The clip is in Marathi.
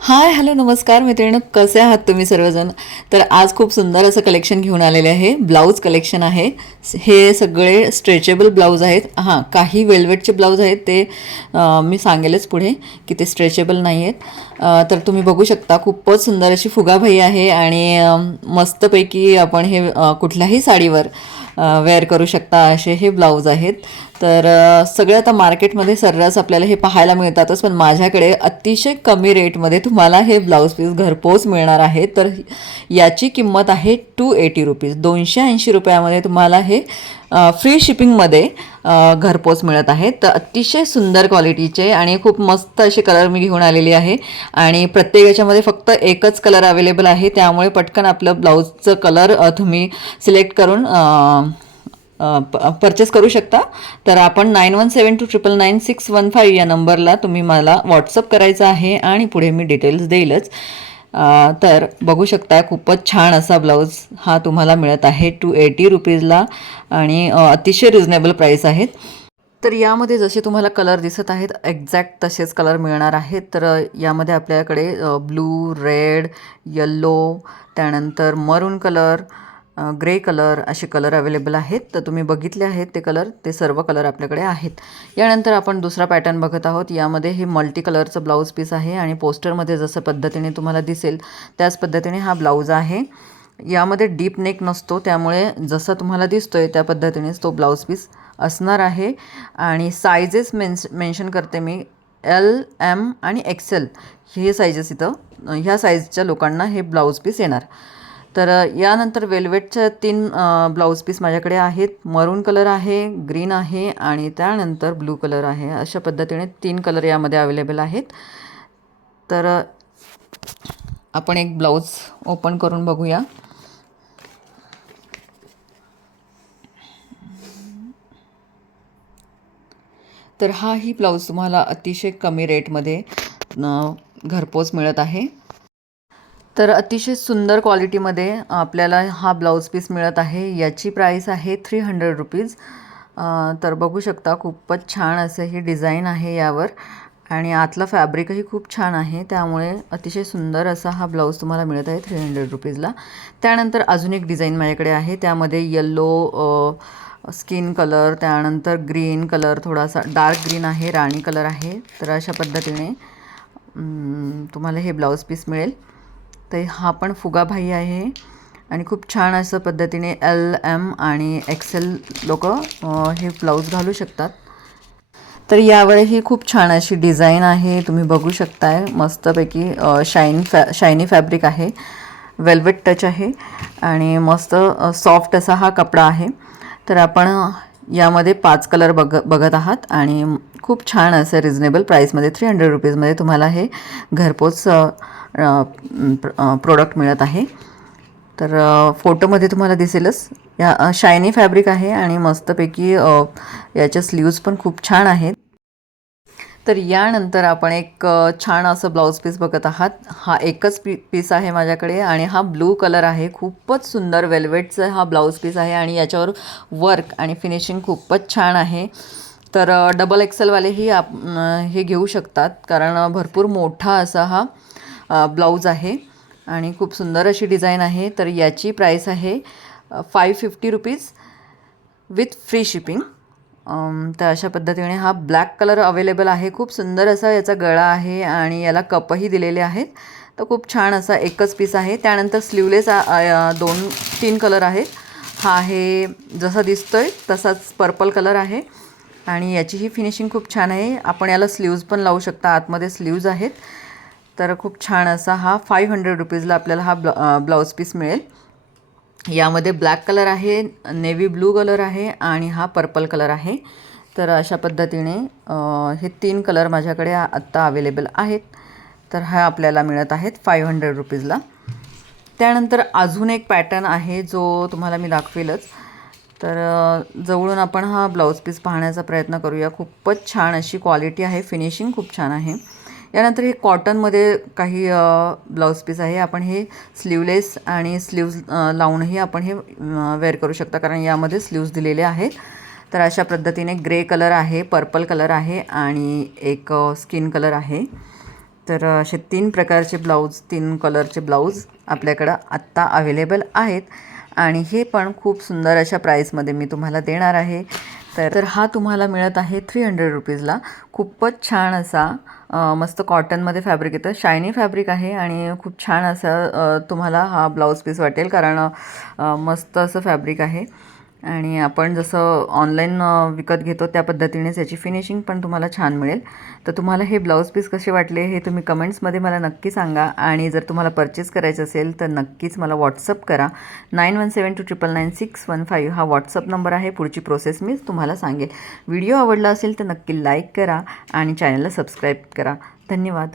हाय हॅलो नमस्कार मैत्रिणी, कसे आहात तुम्ही सर्वजण. तर आज खूप सुंदर असं कलेक्शन घेऊन आलेले आहे. ब्लाऊज कलेक्शन आहे. हे सगळे स्ट्रेचेबल ब्लाऊज आहेत. हां, काही वेल्वेटचे ब्लाऊज आहेत ते मी सांगेलच पुढे की ते स्ट्रेचेबल नाही आहेत. तर तुम्ही बघू शकता खूपच सुंदर अशी फुगाबाई आहे आणि मस्तपैकी आपण हे कुठल्याही साडीवर वेअर करू शकता असे हे ब्लाऊज आहेत. तर सगळं आता मार्केटमध्ये सर्रास आपल्याला हे पाहायला मिळतातच, पण माझ्याकडे अतिशय कमी रेटमध्ये तुम्हाला हे ब्लाऊज पीस घरपोच मिळणार आहे. तर याची किंमत आहे ₹280, ₹280 तुम्हाला हे फ्री शिपिंगमध्ये घरपोच मिळत आहे. तर अतिशय सुंदर क्वालिटीचे आणि खूप मस्त असे कलर मी घेऊन आलेली आहे आणि प्रत्येक याच्यामध्ये फक्त एकच कलर अवेलेबल आहे, त्यामुळे पटकन आपलं ब्लाऊजचं कलर तुम्ही सिलेक्ट करून परचेस करू शकता. तर आपण 9172999615 या नंबरला तुम्ही मला व्हॉट्सअप करायचं आहे आणि पुढे मी डिटेल्स देईलच. तर बघू शकता खूपच छान असा ब्लाऊज हा तुम्हाला मिळत आहे ₹280 आणि अतिशय रिझनेबल प्राईस आहेत. तर यामध्ये जसे तुम्हाला कलर दिसत आहेत एक्झॅक्ट तसेच कलर मिळणार आहेत. तर यामध्ये आपल्याकडे ब्लू, रेड, येल्लो, त्यानंतर मरून कलर, ग्रे कलर असे कलर अवेलेबल आहेत. तर तुम्ही बघितले आहेत ते कलर, ते सर्व कलर आपल्याकडे आहेत. यानंतर आपण दुसरा पॅटर्न बघत आहोत. यामध्ये हे मल्टी कलरचं ब्लाऊज पीस आहे आणि पोस्टरमध्ये जसं पद्धतीने तुम्हाला दिसेल त्याच पद्धतीने हा ब्लाऊज आहे. यामध्ये डीप नेक नसतो, त्यामुळे जसा तुम्हाला दिसतोय त्या पद्धतीनेच तो ब्लाऊज पीस असणार आहे. आणि सायझेस मेन्शन करते मी, LM आणि XL हे साईजेस इथं ह्या साईजच्या लोकांना हे ब्लाऊज पीस येणार. तर यानंतर वेल्वेटच्या 3 ब्लाऊज पीस माझ्याकडे आहेत. मरून कलर आहे, ग्रीन आहे आणि त्यानंतर ब्लू कलर आहे. अशा पद्धतीने 3 कलर यामध्ये अवेलेबल आहेत. तर आपण एक ब्लाऊज ओपन करून बघूया. तर हाही ब्लाऊज तुम्हाला अतिशय कमी रेटमध्ये घरपोच मिळत आहे. तर अतिशय सुंदर क्वालिटीमध्ये आपल्याला हा ब्लाऊज पीस मिळत आहे. याची प्राईस आहे ₹300. तर बघू शकता खूपच छान असं ही डिझाईन आहे यावर आणि आतला फॅब्रिकही खूप छान आहे, त्यामुळे अतिशय सुंदर असा हा ब्लाऊज तुम्हाला मिळत आहे ₹300ला. त्यानंतर अजून एक डिझाईन माझ्याकडे आहे. त्यामध्ये येल्लो स्किन कलर, त्यानंतर ग्रीन कलर, थोडासा डार्क ग्रीन आहे, राणी कलर आहे. तर अशा पद्धतीने तुम्हाला हे ब्लाऊज पीस मिळेल. तर हा पण फुगाबाई आहे आणि खूप छान असं पद्धतीने LM आणि XL लोक हे ब्लाऊज घालू शकतात. तर यावरही खूप छान अशी डिझाईन आहे, तुम्ही बघू शकताय. मस्तपैकी शायनी फॅब्रिक आहे, वेल्वेट टच आहे आणि मस्त सॉफ्ट असा हा कपडा आहे. तर आपण यामध्ये 5 कलर बघत आहात आणि खूप छान असं रिझनेबल प्राईसमध्ये ₹300मध्ये तुम्हाला हे घरपोच प्रोडक्ट मिळत आहे. तर फोटोमध्ये तुम्हाला दिसेलच. या शायनी फॅब्रिक आहे आणि मस्तपैकी याच्या स्लीव्ज पण खूप छान आहेत. तर यानंतर आपण एक छान असं ब्लाऊज पीस बघत आहात. हा एकच पीस आहे माझ्याकडे आणि हा ब्लू कलर आहे. खूपच सुंदर वेल्वेटचा हा ब्लाऊज पीस आहे आणि याच्यावर वर्क आणि फिनिशिंग खूपच छान आहे. तर डबल एक्सेलवालेही हे घेऊ शकतात, कारण भरपूर मोठा असा हा ब्लाऊज आहे आणि खूप सुंदर अशी डिझाईन आहे. तर याची प्राईस आहे ₹550 विथ फ्री शिपिंग. तर अशा पद्धतीने हा ब्लॅक कलर अवेलेबल आहे. खूप सुंदर असा याचा गळा आहे आणि याला कपही दिलेले आहेत. तर खूप छान असा एकच पीस आहे. त्यानंतर स्लीवलेस 2-3 कलर आहेत. हा आहे जसा दिसतोय तसाच पर्पल कलर आहे आणि याचीही फिनिशिंग खूप छान आहे. आपण याला स्लीव्ज पण लावू शकता, आतमध्ये स्लीव्ज आहेत. तर खूप छान असा हा ₹500ला आपल्याला हा ब्लाऊज पीस मिळेल. यामध्ये ब्लॅक कलर आहे, नेव्ही ब्लू कलर आहे आणि हा पर्पल कलर आहे. तर अशा पद्धतीने हे 3 कलर माझ्याकडे आत्ता अवेलेबल आहेत. तर हा आपल्याला मिळत आहेत ₹500ला. त्यानंतर अजून एक पॅटर्न आहे जो तुम्हाला मी दाखवेलच. तर जवळून आपण हा ब्लाऊज पीस पाहण्याचा प्रयत्न करूया. खूपच छान अशी क्वालिटी आहे, फिनिशिंग खूप छान आहे. यानंतर हे कॉटनमध्ये काही ब्लाऊज पीस आहे. आपण हे स्लीवलेस आणि स्लीव्ज लावूनही आपण हे वेअर करू शकता, कारण यामध्ये स्लीव्ज दिलेले आहेत. तर अशा पद्धतीने ग्रे कलर आहे, पर्पल कलर आहे आणि एक स्किन कलर आहे. तर असे 3 प्रकारचे ब्लाऊज, 3 कलरचे ब्लाऊज आपल्याकडं आत्ता अवेलेबल आहेत आणि हे पण खूप सुंदर अशा प्राईसमध्ये मी तुम्हाला देणार आहे. तर हा तुम्हाला मिळत आहे 300 रुपीजला. खूपच छान असा मस्त कॉटनमध्ये फॅब्रिक येतं, शायनी फॅब्रिक आहे आणि खूप छान असं तुम्हाला हा ब्लाऊज पीस वाटेल, कारण मस्त असं फॅब्रिक आहे आणि आपण जसं ऑनलाईन विकत घेतो त्या पद्धतीनेच याची फिनिशिंग पण तुम्हाला छान मिळेल. तर तुम्हाला हे ब्लाऊज पीस कसे वाटले हे तुम्ही कमेंट्समध्ये मला नक्की सांगा आणि जर तुम्हाला परचेस करायचं असेल तर नक्कीच मला व्हॉट्सअप करा. 9172999615 हा व्हॉट्सअप नंबर आहे. पुढची प्रोसेस मी तुम्हाला सांगेल. व्हिडिओ आवडला असेल तर नक्की लाईक करा आणि चॅनलला सबस्क्राईब करा. धन्यवाद.